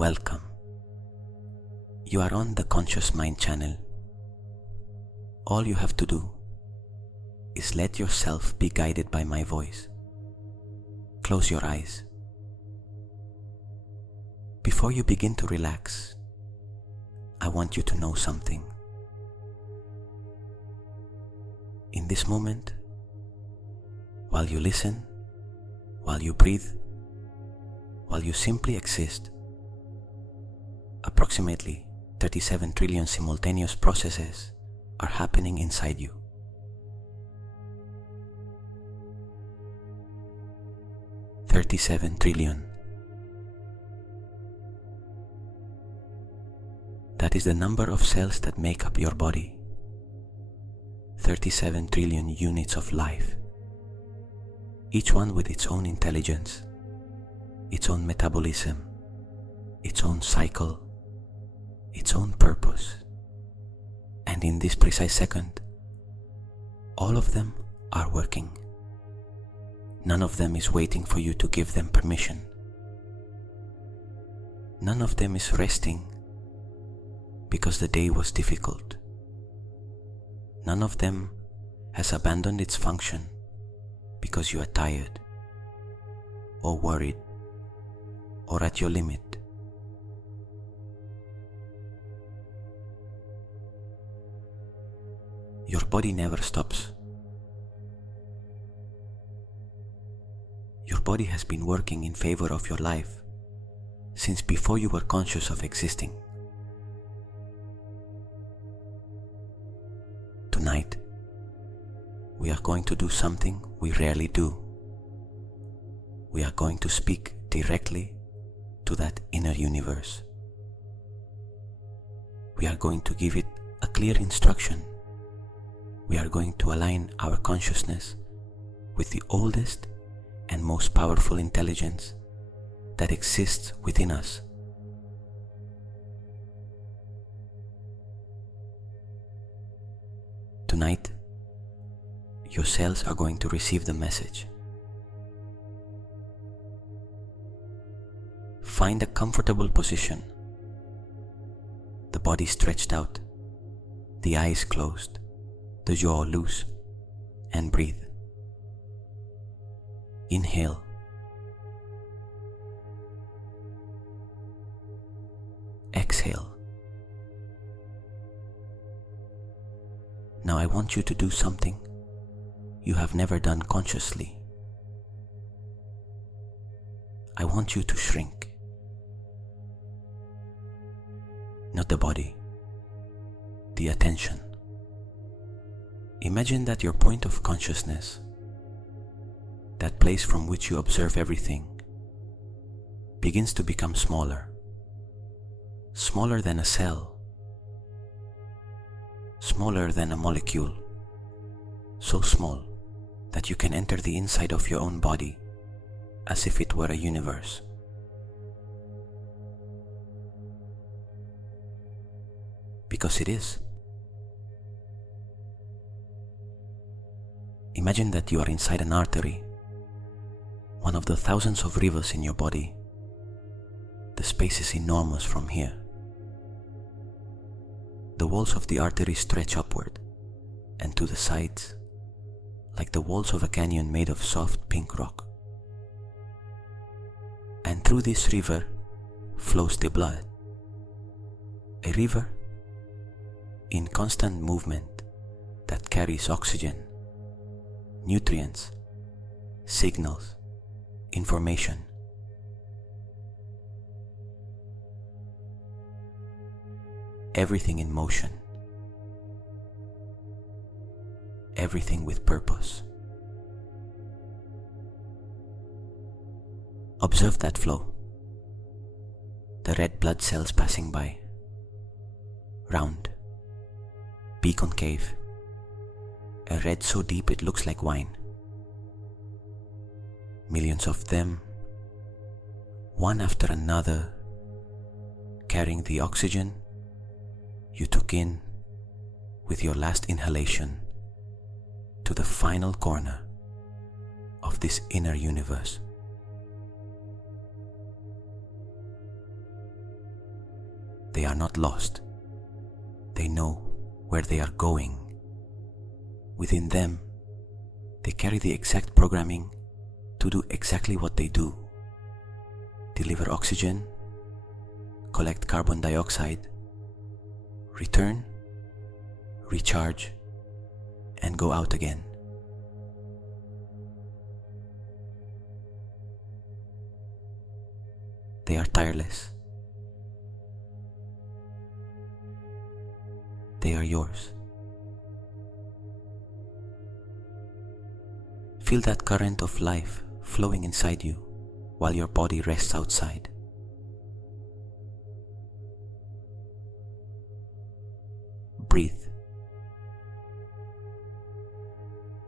Welcome. You are on the Conscious Mind channel. All you have to do is let yourself be guided by my voice. Close your eyes. Before you begin to relax, I want you to know something. In this moment, while you listen, while you breathe, while you simply exist, approximately 37 trillion simultaneous processes are happening inside you. $37 trillion. That is the number of cells that make up your body. 37 trillion units of life, each one with its own intelligence, its own metabolism, its own cycle, its own purpose. And in this precise second, all of them are working. None of them is waiting for you to give them permission. None of them is resting because the day was difficult. None of them has abandoned its function because you are tired or worried or at your limit. Your body never stops. Your body has been working in favor of your life since before you were conscious of existing. Tonight, we are going to do something we rarely do. We are going to speak directly to that inner universe. We are going to give it a clear instruction. We are going to align our consciousness with the oldest and most powerful intelligence that exists within us. Tonight, your cells are going to receive the message. Find a comfortable position, the body stretched out, the eyes closed, the jaw loose, and breathe. Inhale. Exhale. Now I want you to do something you have never done consciously. I want you to shrink. Not the body, the attention. Imagine that your point of consciousness, that place from which you observe everything, begins to become smaller. Smaller than a cell. Smaller than a molecule. So small that you can enter the inside of your own body as if it were a universe. Because it is. Imagine that you are inside an artery, one of the thousands of rivers in your body. The space is enormous from here. The walls of the artery stretch upward and to the sides, like the walls of a canyon made of soft pink rock. And through this river flows the blood. A river in constant movement that carries oxygen, nutrients, signals, information. Everything in motion. Everything with purpose. Observe that flow. The red blood cells passing by. Round. Be concave. A red so deep it looks like wine. Millions of them, one after another, carrying the oxygen you took in with your last inhalation to the final corner of this inner universe. they are not lost. They know where they are going. Within them, they carry the exact programming to do exactly what they do: deliver oxygen, collect carbon dioxide, return, recharge, and go out again. They are tireless. They are yours. Feel that current of life flowing inside you while your body rests outside. Breathe.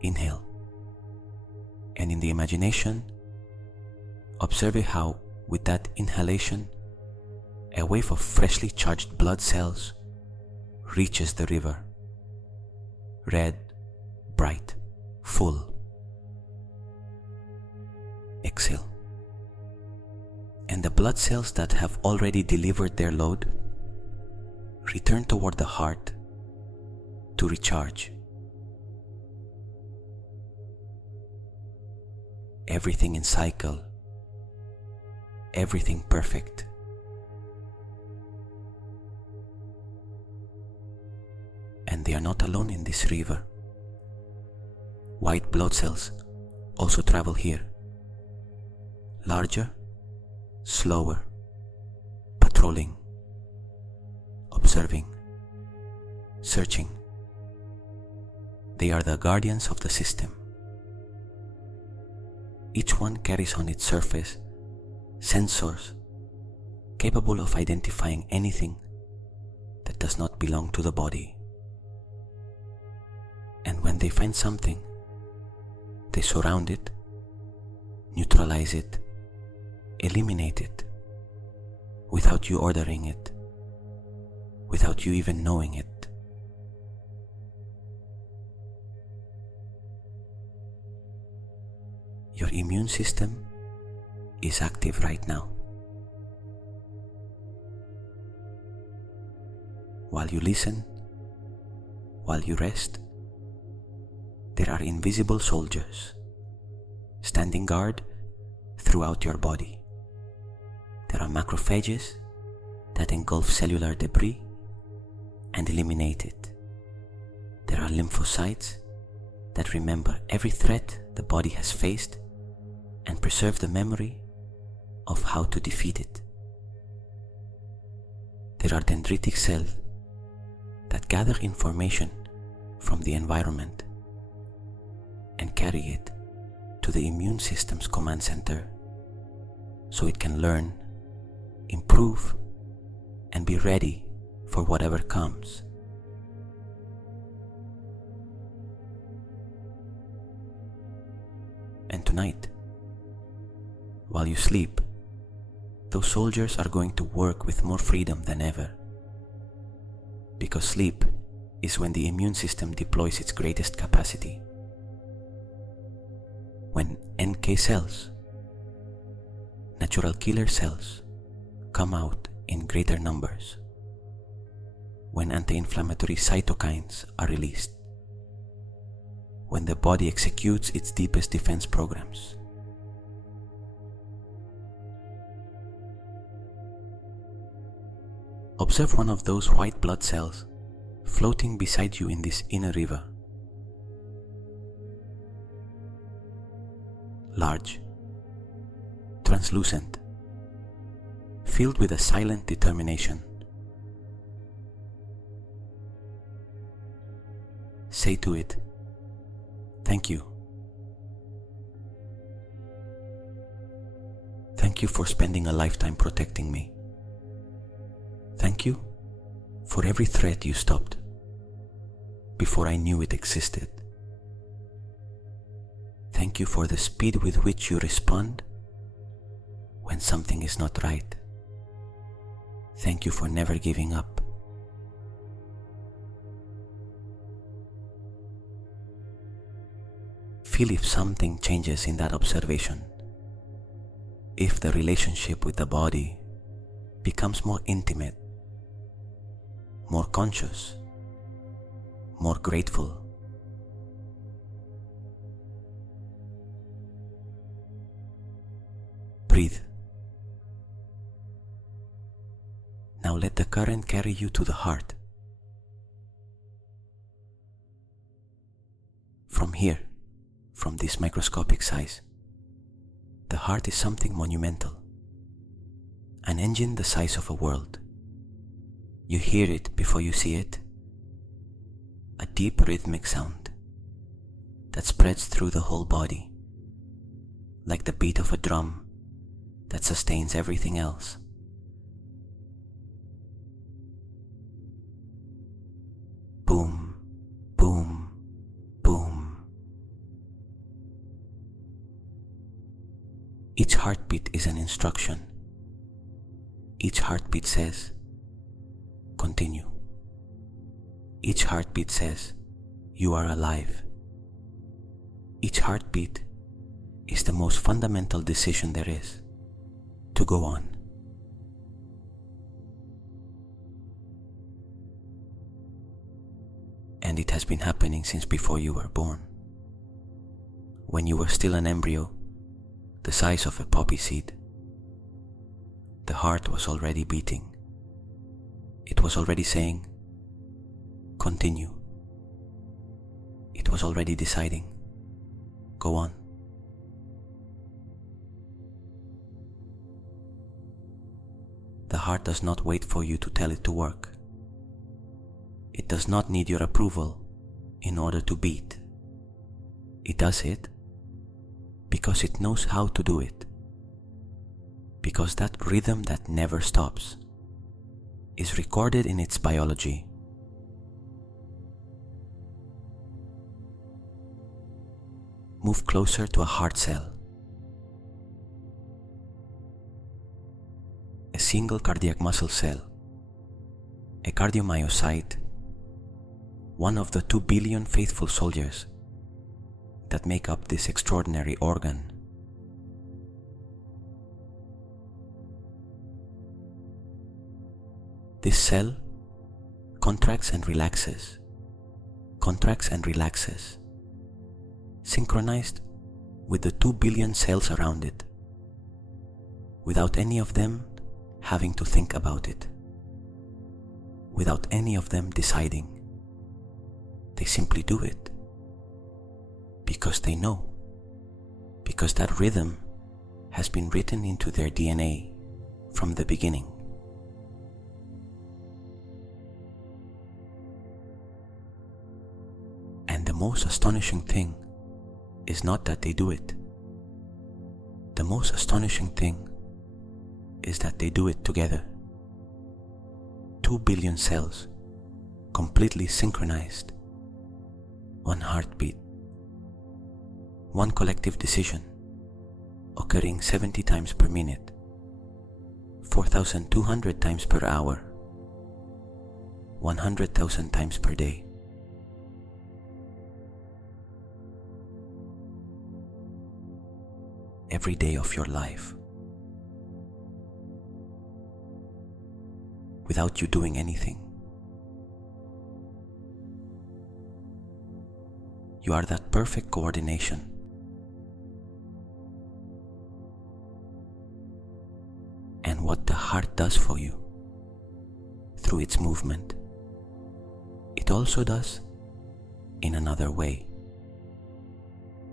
Inhale. And in the imagination, observe how, with that inhalation, a wave of freshly charged blood cells reaches the river. Red, bright, full. Exhale. And the blood cells that have already delivered their load return toward the heart to recharge. Everything in cycle, everything perfect. And they are not alone in this river. White blood cells also travel here. Larger, slower, patrolling, observing, searching. They are the guardians of the system. Each one carries on its surface sensors capable of identifying anything that does not belong to the body. And when they find something, they surround it, neutralize it, eliminate it, without you ordering it, without you even knowing it. Your immune system is active right now. While you listen, while you rest, there are invisible soldiers standing guard throughout your body. There are macrophages that engulf cellular debris and eliminate it. There are lymphocytes that remember every threat the body has faced and preserve the memory of how to defeat it. There are dendritic cells that gather information from the environment and carry it to the immune system's command center so it can learn, improve, and be ready for whatever comes. And tonight, while you sleep, those soldiers are going to work with more freedom than ever. Because sleep is when the immune system deploys its greatest capacity. When NK cells, natural killer cells, come out in greater numbers. When anti-inflammatory cytokines are released. When the body executes its deepest defense programs. Observe one of those white blood cells floating beside you in this inner river. Large, translucent, filled with a silent determination. Say to it, "Thank you. Thank you for spending a lifetime protecting me. Thank you for every threat you stopped before I knew it existed. Thank you for the speed with which you respond when something is not right. Thank you for never giving up. Feel if something changes in that observation. If the relationship with the body becomes more intimate, more conscious, more grateful. Breathe. Now let the current carry you to the heart. From here, from this microscopic size, the heart is something monumental, an engine the size of a world. You hear it before you see it, a deep rhythmic sound that spreads through the whole body, like the beat of a drum that sustains everything else. Boom, boom, boom. Each heartbeat is an instruction. Each heartbeat says, continue. Each heartbeat says, you are alive. Each heartbeat is the most fundamental decision there is, to go on. And it has been happening since before you were born. When you were still an embryo, the size of a poppy seed, the heart was already beating. It was already saying, continue. It was already deciding, go on. The heart does not wait for you to tell it to work. It does not need your approval in order to beat. It does it because it knows how to do it. Because that rhythm that never stops is recorded in its biology. Move closer to a heart cell. A single cardiac muscle cell, a cardiomyocyte, one of the 2 billion faithful soldiers that make up this extraordinary organ. This cell contracts and relaxes, synchronized with the 2 billion cells around it, without any of them having to think about it, without any of them deciding. They simply do it because they know, because that rhythm has been written into their DNA from the beginning. And the most astonishing thing is not that they do it. The most astonishing thing is that they do it together. 2 billion cells, completely synchronized. One heartbeat. One collective decision, occurring 70 times per minute, 4,200 times per hour, 100,000 times per day. Every day of your life, without you doing anything. You are that perfect coordination. And what the heart does for you through its movement, it also does in another way.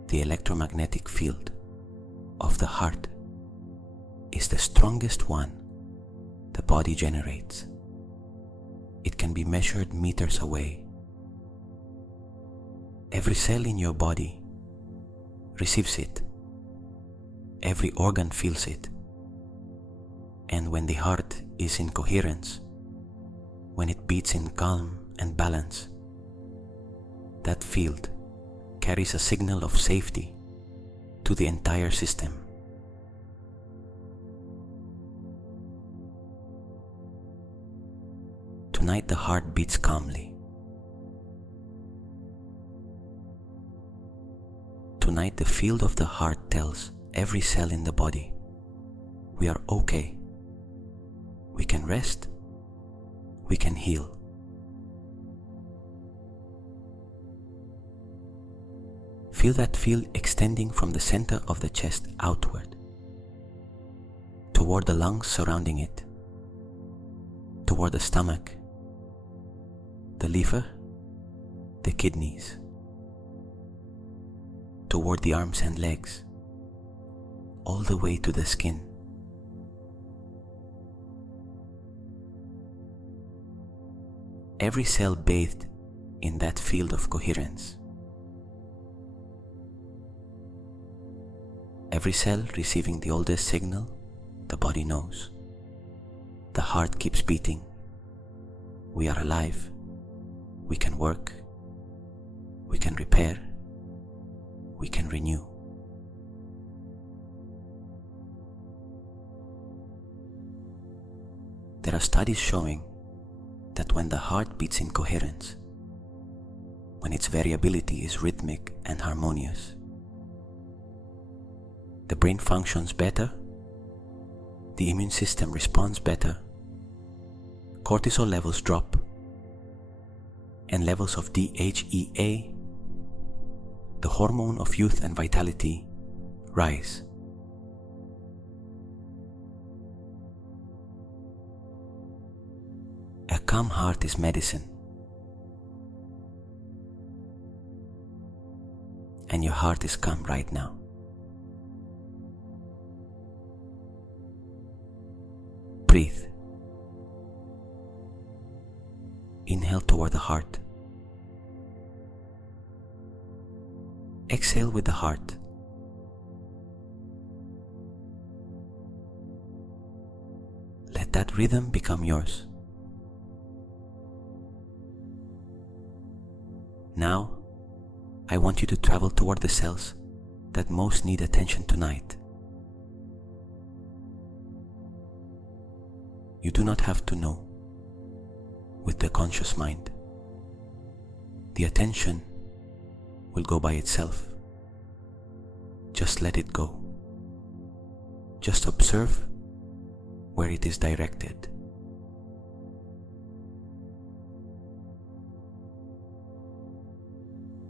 The electromagnetic field of the heart is the strongest one the body generates. It can be measured meters away. Every cell in your body receives it. Every organ feels it. And when the heart is in coherence, when it beats in calm and balance, that field carries a signal of safety to the entire system. Tonight the heart beats calmly. Tonight the field of the heart tells every cell in the body, we are okay. We can rest. We can heal. Feel that field extending from the center of the chest outward, toward the lungs surrounding it, toward the stomach, the liver, the kidneys, toward the arms and legs, all the way to the skin. Every cell bathed in that field of coherence. Every cell receiving the oldest signal the body knows. The heart keeps beating. We are alive. We can work. We can repair. We can renew. There are studies showing that when the heart beats in coherence, when its variability is rhythmic and harmonious, the brain functions better, the immune system responds better, cortisol levels drop, and levels of DHEA, the hormone of youth and vitality, rise. A calm heart is medicine, and your heart is calm right now. Breathe. Inhale toward the heart. Exhale with the heart. Let that rhythm become yours. Now, I want you to travel toward the cells that most need attention tonight. You do not have to know with the conscious mind. The attention will go by itself. Just let it go. Just observe where it is directed.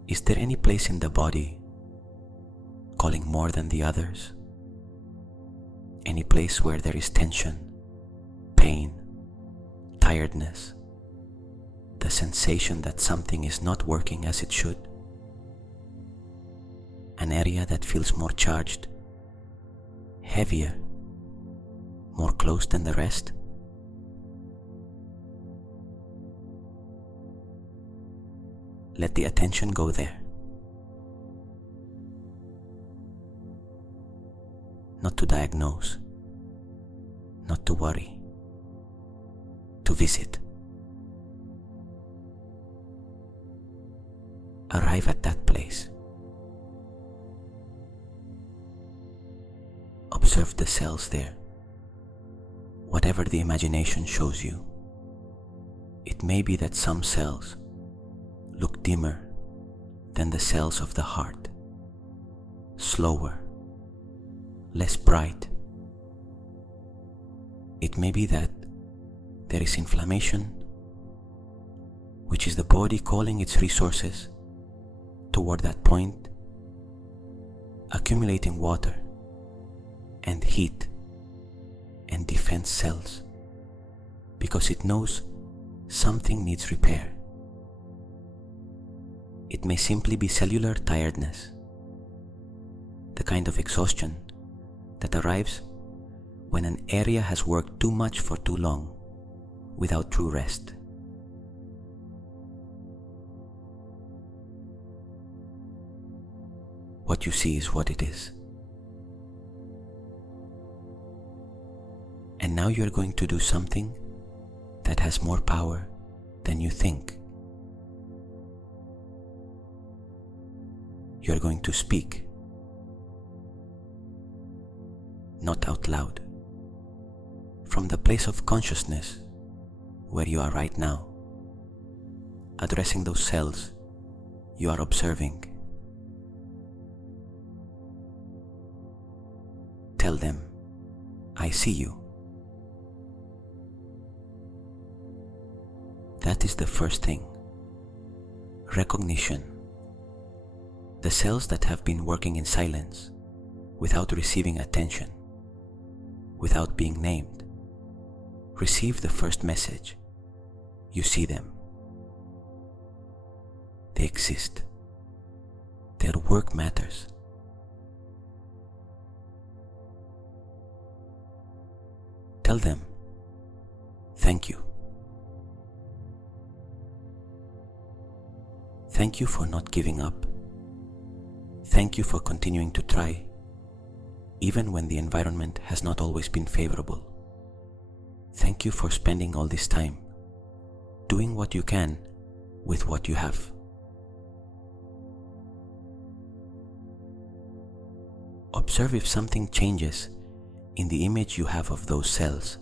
Is there any place in the body calling more than the others? Any place where there is tension, pain, tiredness, the sensation that something is not working as it should? An area that feels more charged, heavier, more closed than the rest? Let the attention go there. Not to diagnose, not to worry, to visit. Arrive at that place. Observe the cells there. Whatever the imagination shows you, it may be that some cells look dimmer than the cells of the heart, slower, less bright. It may be that there is inflammation, which is the body calling its resources toward that point, accumulating water and heat and defense cells, because it knows something needs repair. It may simply be cellular tiredness, the kind of exhaustion that arrives when an area has worked too much for too long without true rest. What you see is what it is. And now you're going to do something that has more power than you think. You're going to speak, not out loud, from the place of consciousness where you are right now, addressing those cells you are observing. Tell them, I see you. That is the first thing. Recognition. The cells that have been working in silence, without receiving attention, without being named, receive the first message. You see them. They exist. Their work matters. Tell them, thank you. Thank you for not giving up. Thank you for continuing to try, even when the environment has not always been favorable. Thank you for spending all this time, doing what you can with what you have. Observe if something changes in the image you have of those cells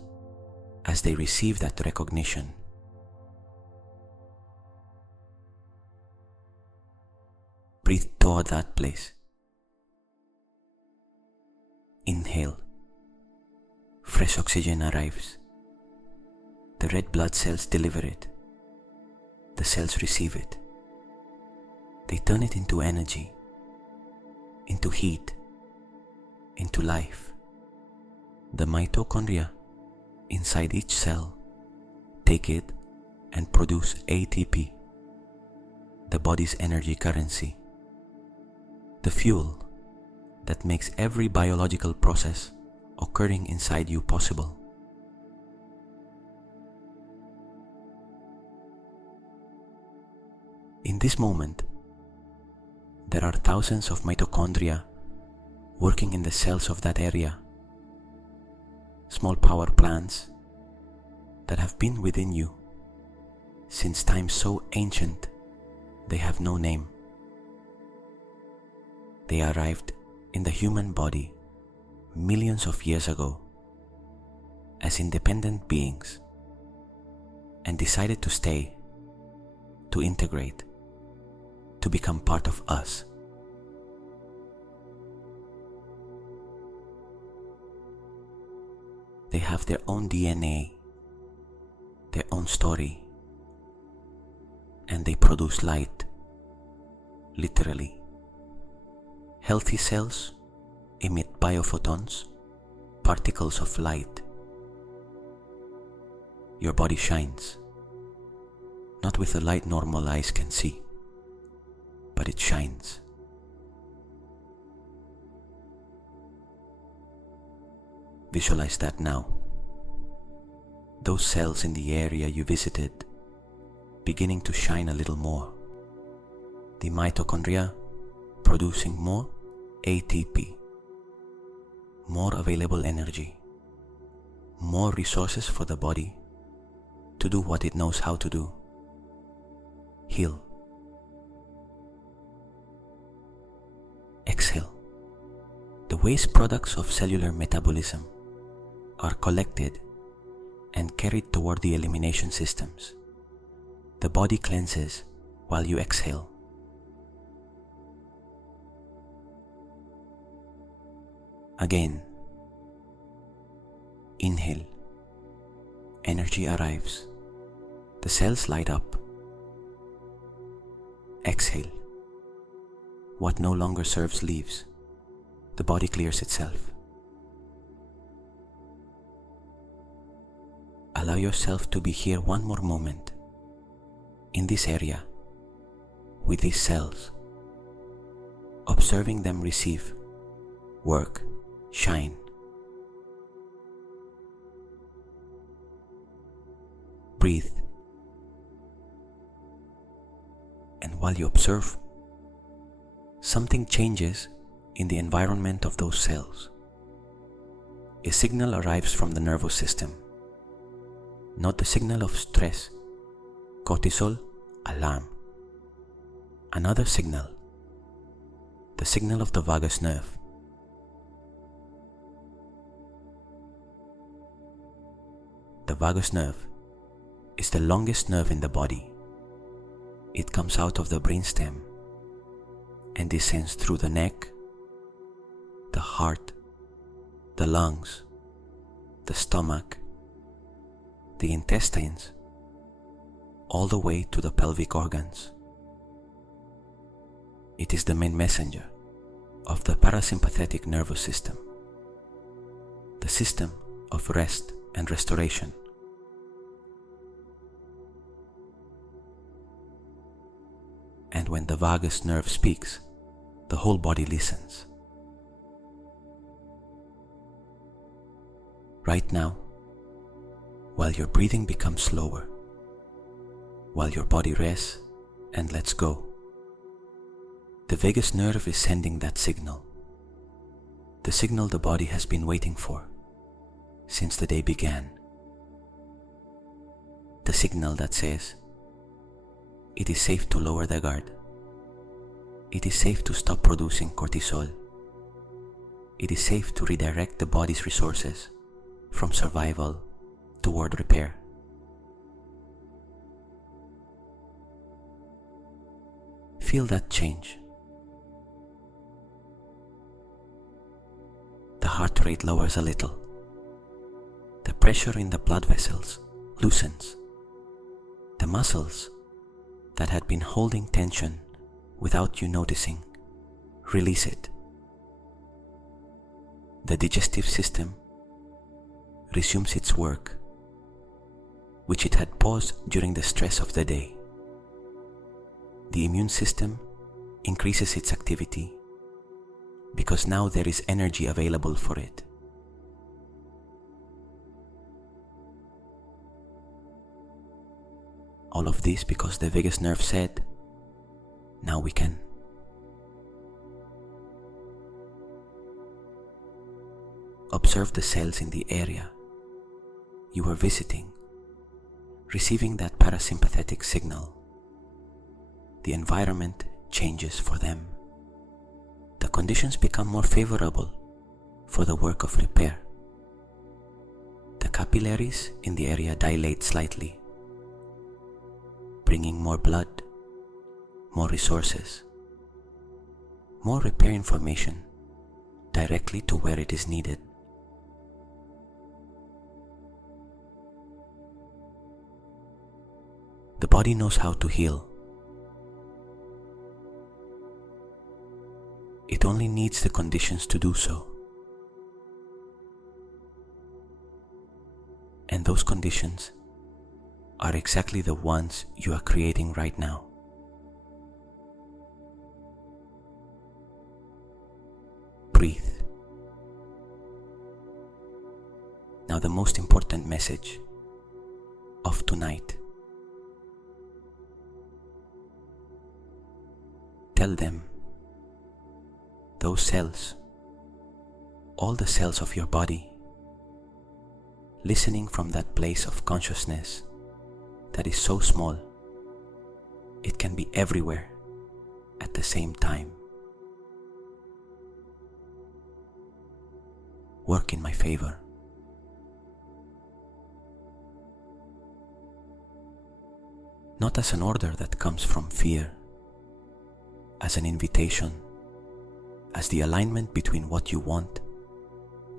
as they receive that recognition. Breathe toward that place. Inhale. Fresh oxygen arrives. The red blood cells deliver it. The cells receive it. They turn it into energy, into heat, into life. The mitochondria inside each cell take it and produce ATP, the body's energy currency, the fuel that makes every biological process occurring inside you possible. In this moment, there are thousands of mitochondria working in the cells of that area, small power plants that have been within you since times so ancient they have no name. They arrived in the human body millions of years ago as independent beings and decided to stay, to integrate, to become part of us. They have their own DNA, their own story, and they produce light, literally. Healthy cells emit biophotons, particles of light. Your body shines, not with the light normal eyes can see, but it shines. Visualize that now. Those cells in the area you visited beginning to shine a little more. The mitochondria producing more ATP, more available energy, more resources for the body to do what it knows how to do: heal. Exhale. The waste products of cellular metabolism are collected and carried toward the elimination systems. The body cleanses while you exhale. Again. Inhale. Energy arrives. The cells light up. Exhale. What no longer serves leaves. The body clears itself. Allow yourself to be here one more moment, in this area, with these cells, observing them receive, work, shine. Breathe. And while you observe, something changes in the environment of those cells. A signal arrives from the nervous system, not the signal of stress, cortisol, alarm. Another signal, the signal of the vagus nerve. The vagus nerve is the longest nerve in the body. It comes out of the brainstem and descends through the neck, the heart, the lungs, the stomach, the intestines, all the way to the pelvic organs. It is the main messenger of the parasympathetic nervous system, the system of rest and restoration. And when the vagus nerve speaks, the whole body listens. Right now, while your breathing becomes slower, while your body rests and lets go, the vagus nerve is sending that signal, the signal the body has been waiting for since the day began. The signal that says, it is safe to lower the guard. It is safe to stop producing cortisol. It is safe to redirect the body's resources from survival toward repair. Feel that change. The heart rate lowers a little. The pressure in the blood vessels loosens. The muscles that had been holding tension without you noticing release it. The digestive system resumes its work, which it had paused during the stress of the day. The immune system increases its activity because now there is energy available for it. All of this because the vagus nerve said, now we can. Observe the cells in the area you are visiting, receiving that parasympathetic signal. The environment changes for them. The conditions become more favorable for the work of repair. The capillaries in the area dilate slightly, bringing more blood, more resources, more repair information directly to where it is needed. The body knows how to heal. It only needs the conditions to do so. And those conditions are exactly the ones you are creating right now. Breathe. Now the most important message of tonight. Tell them, those cells, all the cells of your body, listening from that place of consciousness that is so small, it can be everywhere at the same time. Work in my favor. Not as an order that comes from fear, as an invitation, as the alignment between what you want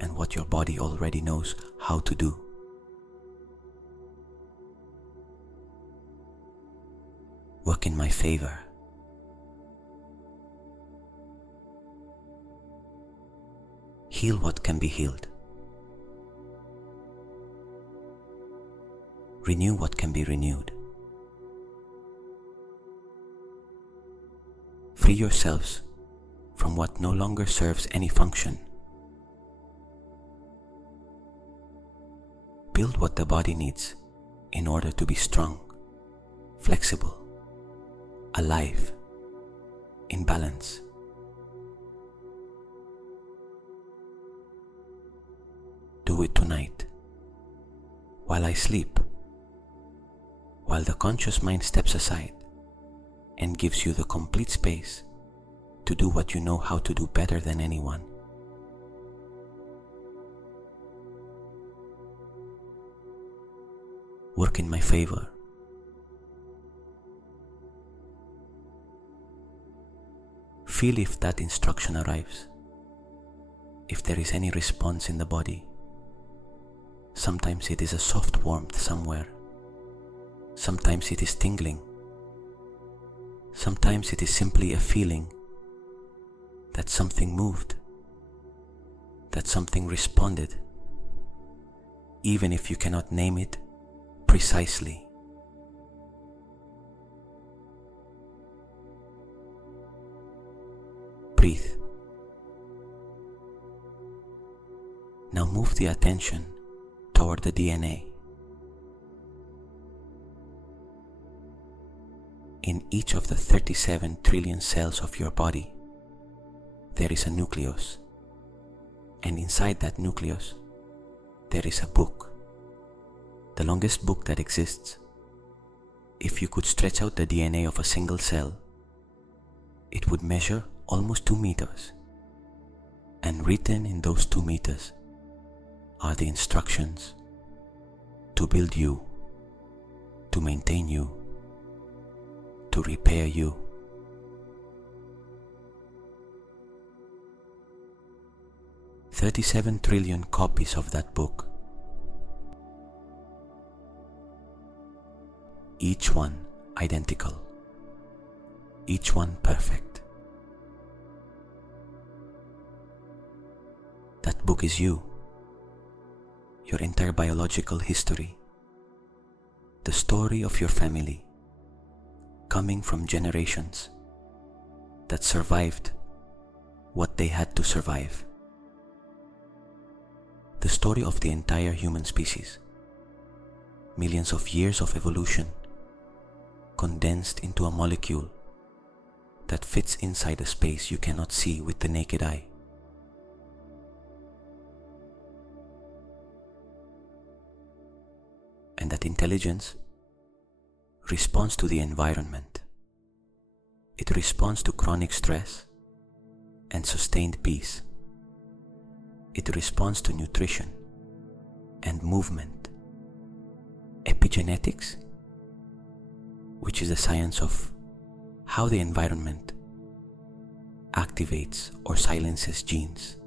and what your body already knows how to do. Work in my favor. Heal what can be healed. Renew what can be renewed. Free yourselves from what no longer serves any function. Build what the body needs in order to be strong, flexible, alive, in balance. Do it tonight, while I sleep, while the conscious mind steps aside and gives you the complete space to do what you know how to do better than anyone. Work in my favor. Feel if that instruction arrives, if there is any response in the body. Sometimes it is a soft warmth somewhere. Sometimes it is tingling. Sometimes it is simply a feeling that something moved, that something responded, even if you cannot name it precisely. Breathe. Now move the attention toward the DNA. In each of the 37 trillion cells of your body, there is a nucleus, and inside that nucleus, there is a book, the longest book that exists. If you could stretch out the DNA of a single cell, it would measure almost 2 meters, and written in those 2 meters are the instructions to build you, to maintain you, to repair you. "37 trillion copies of that book, each one identical, each one perfect. That book is you, your entire biological history, the story of your family, coming from generations that survived what they had to survive. The story of the entire human species, millions of years of evolution condensed into a molecule that fits inside a space you cannot see with the naked eye. And that intelligence responds to the environment. It responds to chronic stress and sustained peace. It responds to nutrition and movement. Epigenetics, which is the science of how the environment activates or silences genes,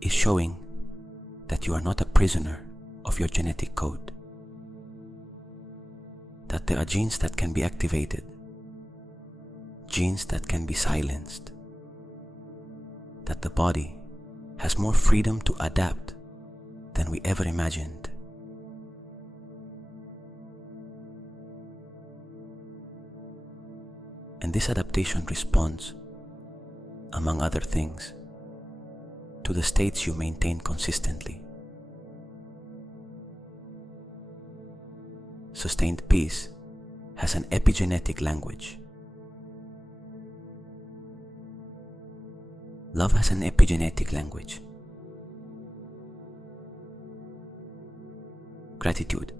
is showing that you are not a prisoner of your genetic code, that there are genes that can be activated, genes that can be silenced, that the body has more freedom to adapt than we ever imagined. And this adaptation responds, among other things, to the states you maintain consistently. Sustained peace has an epigenetic language. Love has an epigenetic language. Gratitude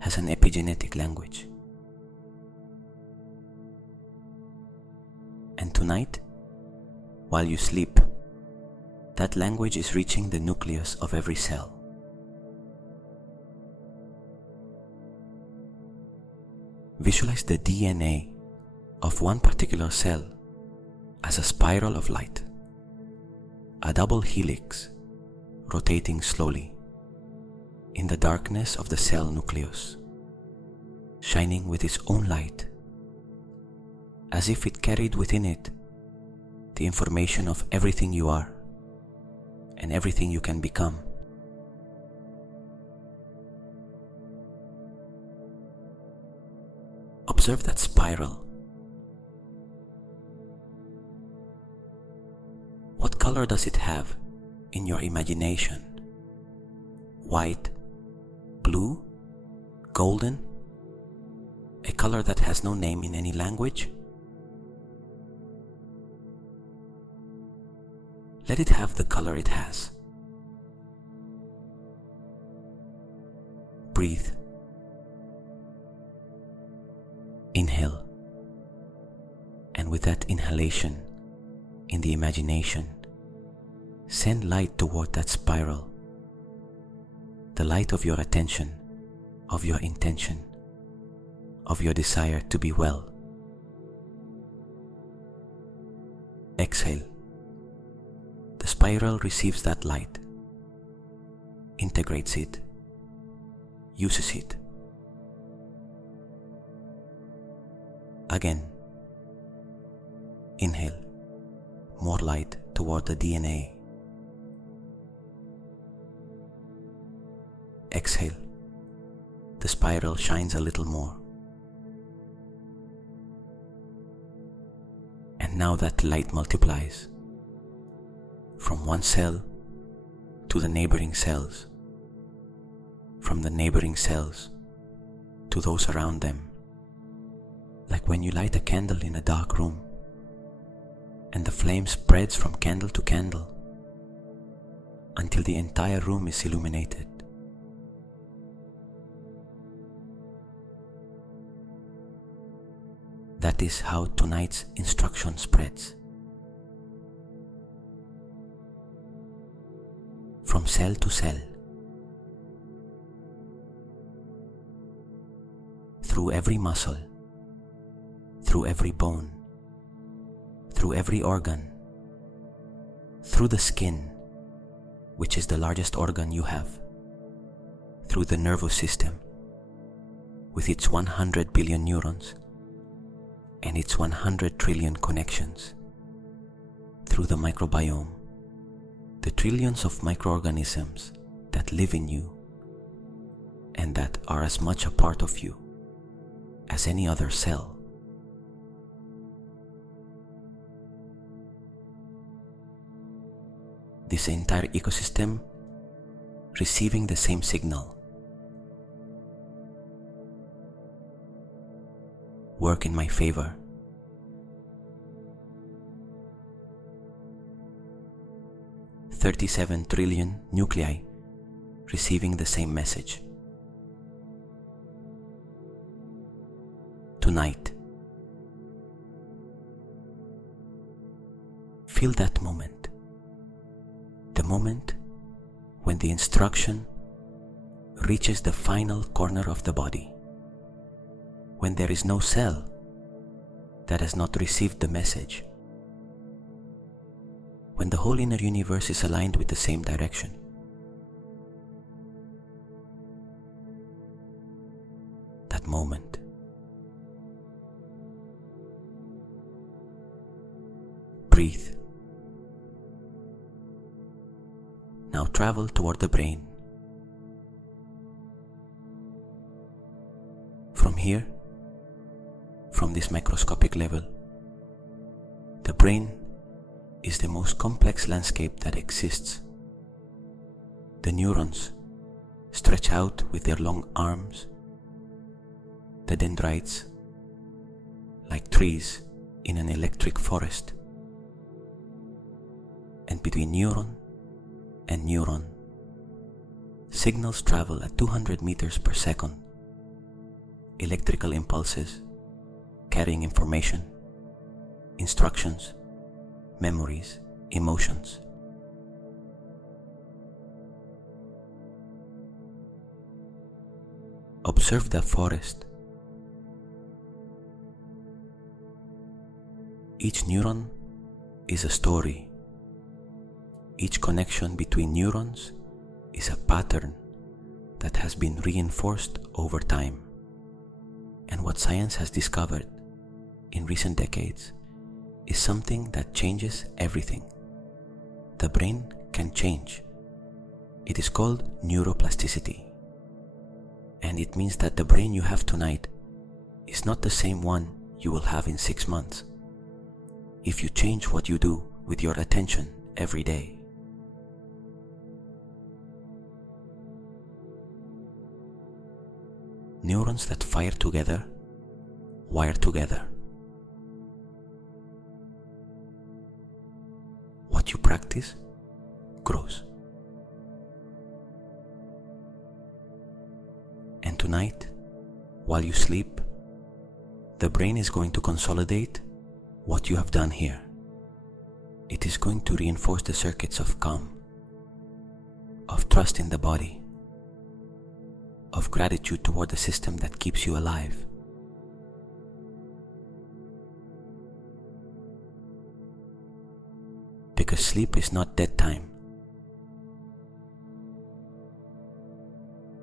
has an epigenetic language. And tonight, while you sleep, that language is reaching the nucleus of every cell. Visualize the DNA of one particular cell as a spiral of light, a double helix rotating slowly in the darkness of the cell nucleus, shining with its own light, as if it carried within it the information of everything you are and everything you can become. Observe that spiral. What color does it have in your imagination? White, blue, golden? A color that has no name in any language? Let it have the color it has. Breathe. Inhale, and with that inhalation in the imagination, send light toward that spiral, the light of your attention, of your intention, of your desire to be well. Exhale. The spiral receives that light, integrates it, uses it. Again, inhale, more light toward the DNA. Exhale. The spiral shines a little more. And now that light multiplies from one cell to the neighboring cells, from the neighboring cells to those around them. Like when you light a candle in a dark room and the flame spreads from candle to candle until the entire room is illuminated. That is how tonight's instruction spreads. From cell to cell, through every muscle, through every bone, through every organ, through the skin, which is the largest organ you have, through the nervous system, with its 100 billion neurons and its 100 trillion connections, through the microbiome, the trillions of microorganisms that live in you and that are as much a part of you as any other cell. This entire ecosystem receiving the same signal. Work in my favor. $37 trillion nuclei receiving the same message. Tonight, feel that moment. The moment when the instruction reaches the final corner of the body. When there is no cell that has not received the message. When the whole inner universe is aligned with the same direction. That moment. Breathe. Now travel toward the brain. From here, from this microscopic level, the brain is the most complex landscape that exists. The neurons stretch out with their long arms, the dendrites like trees in an electric forest, and between neuron and neuron, signals travel at 200 meters per second, electrical impulses carrying information, instructions, memories, emotions. Observe the forest. Each neuron is a story. Each connection between neurons is a pattern that has been reinforced over time. And what science has discovered in recent decades is something that changes everything. The brain can change. It is called neuroplasticity. And it means that the brain you have tonight is not the same one you will have in 6 months if you change what you do with your attention every day. Neurons that fire together, wire together. What you practice grows. And tonight, while you sleep, the brain is going to consolidate what you have done here. It is going to reinforce the circuits of calm, of trust in the body, of gratitude toward the system that keeps you alive. Because sleep is not dead time.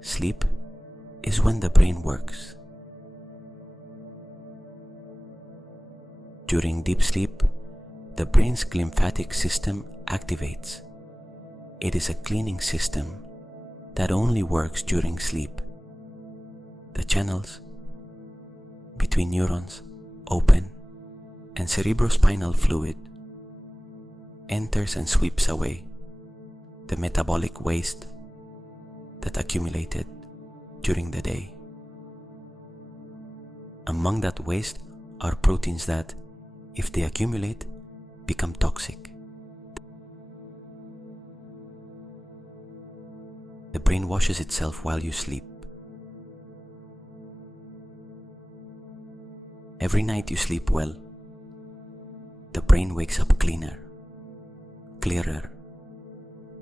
Sleep is when the brain works. During deep sleep, the brain's glymphatic system activates. It is a cleaning system that only works during sleep. The channels between neurons open and cerebrospinal fluid enters and sweeps away the metabolic waste that accumulated during the day. Among that waste are proteins that, if they accumulate, become toxic. The brain washes itself while you sleep. Every night you sleep well, the brain wakes up cleaner, clearer,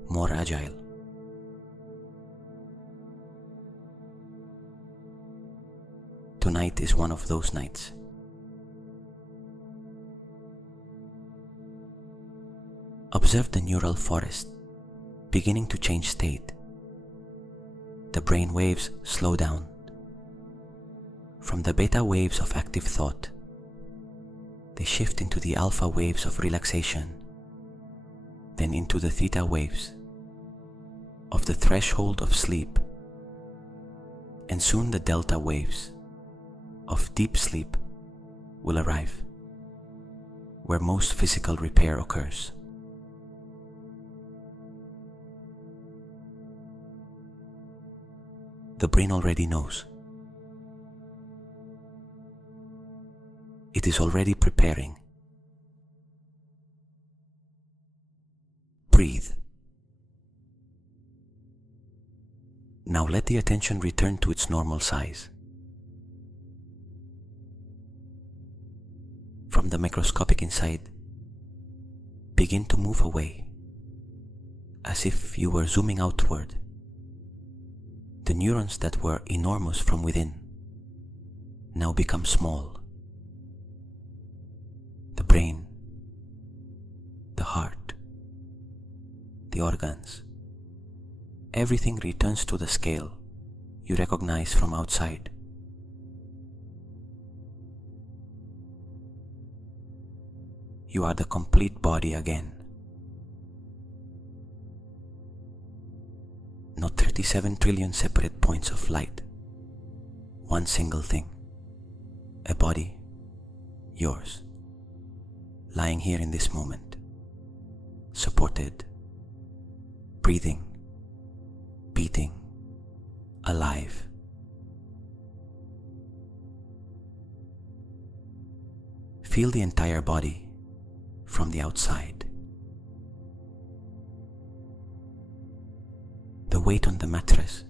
more agile. Tonight is one of those nights. Observe the neural forest beginning to change state. The brain waves slow down. From the beta waves of active thought, they shift into the alpha waves of relaxation, then into the theta waves of the threshold of sleep, and soon the delta waves of deep sleep will arrive, where most physical repair occurs. The brain already knows. It is already preparing. Breathe. Now let the attention return to its normal size. From the microscopic inside, begin to move away, as if you were zooming outward. The neurons that were enormous from within now become small. The brain, the heart, the organs, everything returns to the scale you recognize from outside. You are the complete body again. Not 37 trillion separate points of light. One single thing. A body, yours, lying here in this moment, supported, breathing, beating, alive. Feel the entire body from the outside. The weight on the mattress,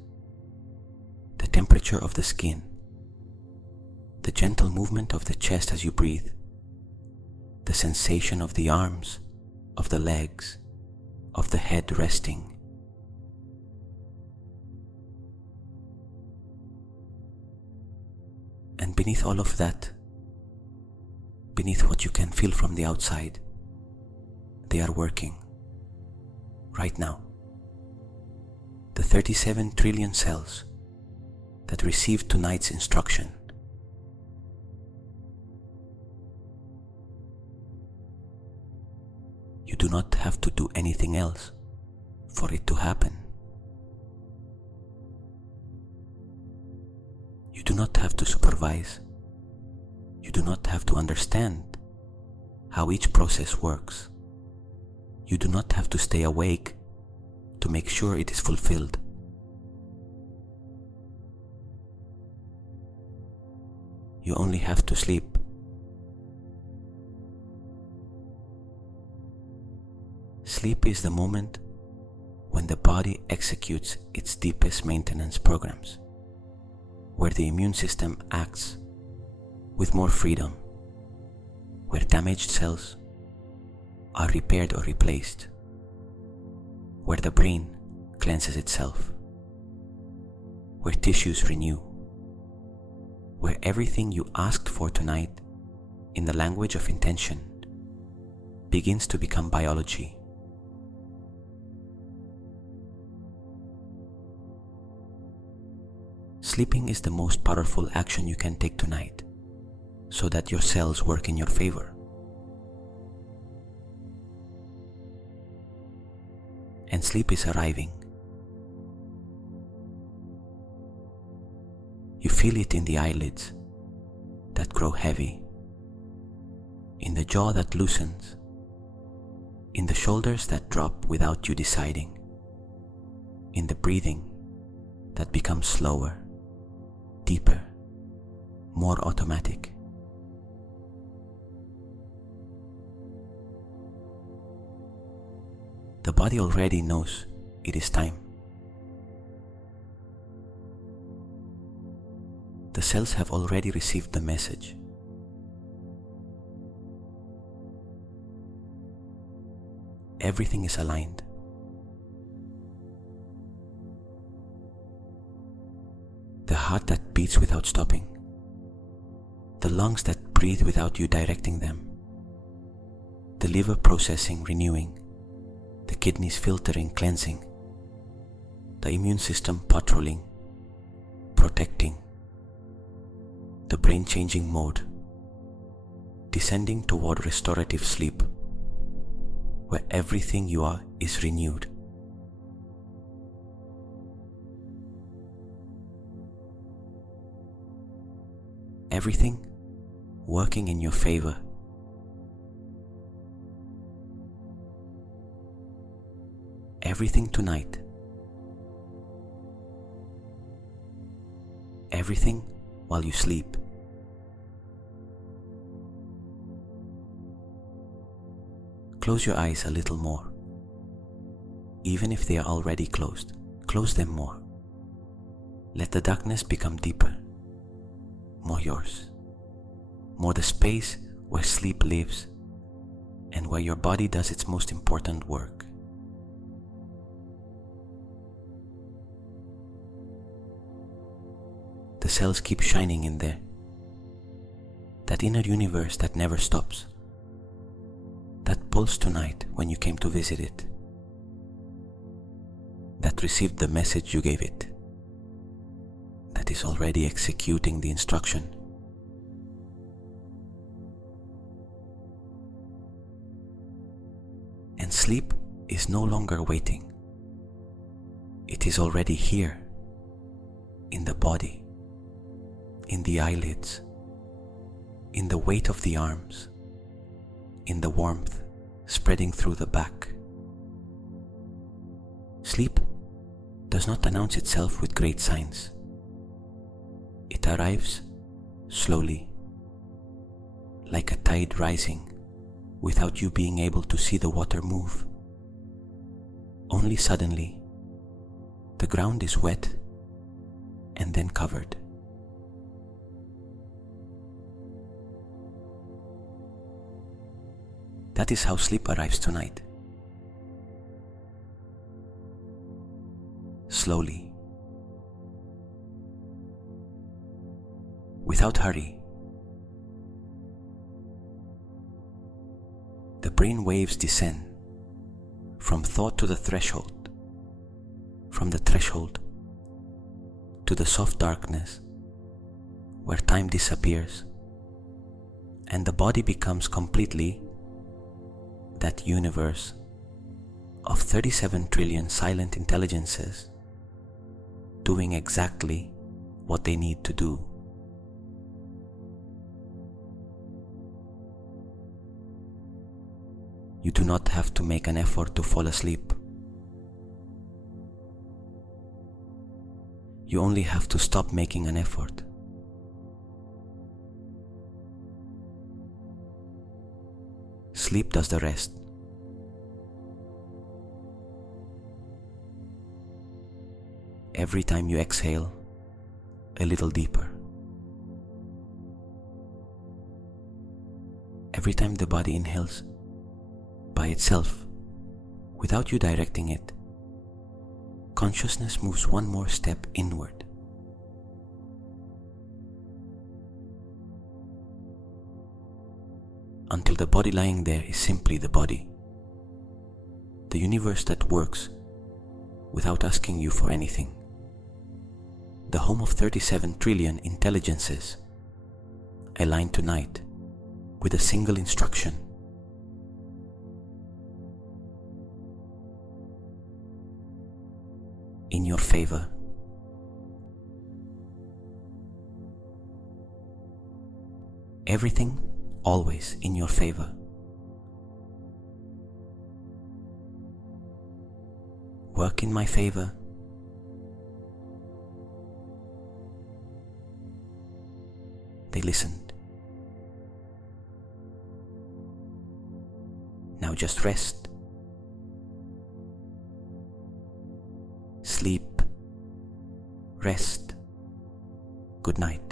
the temperature of the skin, the gentle movement of the chest as you breathe, the sensation of the arms, of the legs, of the head resting. And beneath all of that, beneath what you can feel from the outside, they are working right now. The 37 trillion cells that received tonight's instruction. You do not have to do anything else for it to happen. You do not have to supervise. You do not have to understand how each process works. You do not have to stay awake to make sure it is fulfilled. You only have to sleep. Sleep is the moment when the body executes its deepest maintenance programs, where the immune system acts with more freedom, where damaged cells are repaired or replaced, where the brain cleanses itself, where tissues renew, where everything you asked for tonight in the language of intention begins to become biology. Sleeping is the most powerful action you can take tonight, so that your cells work in your favor. sleep is arriving. You feel it in the eyelids that grow heavy, in the jaw that loosens, in the shoulders that drop without you deciding, in the breathing that becomes slower, deeper, more automatic. The body already knows it is time. The cells have already received the message. Everything is aligned. The heart that beats without stopping. The lungs that breathe without you directing them. The liver processing, renewing. The kidneys filtering, cleansing. The immune system patrolling, protecting. The brain changing mode, descending toward restorative sleep, where everything you are is renewed. Everything working in your favor. Everything tonight. Everything while you sleep. Close your eyes a little more. Even if they are already closed, close them more. Let the darkness become deeper, more yours, more the space where sleep lives and where your body does its most important work. The cells keep shining in there, that inner universe that never stops, that pulsed tonight when you came to visit it, that received the message you gave it, that is already executing the instruction. And sleep is no longer waiting. It is already here, in the body, in the eyelids, in the weight of the arms, in the warmth spreading through the back. Sleep does not announce itself with great signs. It arrives slowly, like a tide rising, without you being able to see the water move. Only suddenly, the ground is wet and then covered. That is how sleep arrives tonight. Slowly, without hurry. The brain waves descend from thought to the threshold, from the threshold to the soft darkness where time disappears and the body becomes completely that universe of 37 trillion silent intelligences doing exactly what they need to do. You do not have to make an effort to fall asleep. You only have to stop making an effort. Sleep does the rest. Every time you exhale, a little deeper. Every time the body inhales by itself, without you directing it, consciousness moves one more step inward. Until the body lying there is simply the body. The universe that works without asking you for anything. The home of 37 trillion intelligences aligned tonight with a single instruction. in your favor. Everything always in your favor. Work in my favor. They listened. Now just rest. Sleep. Rest. Good night.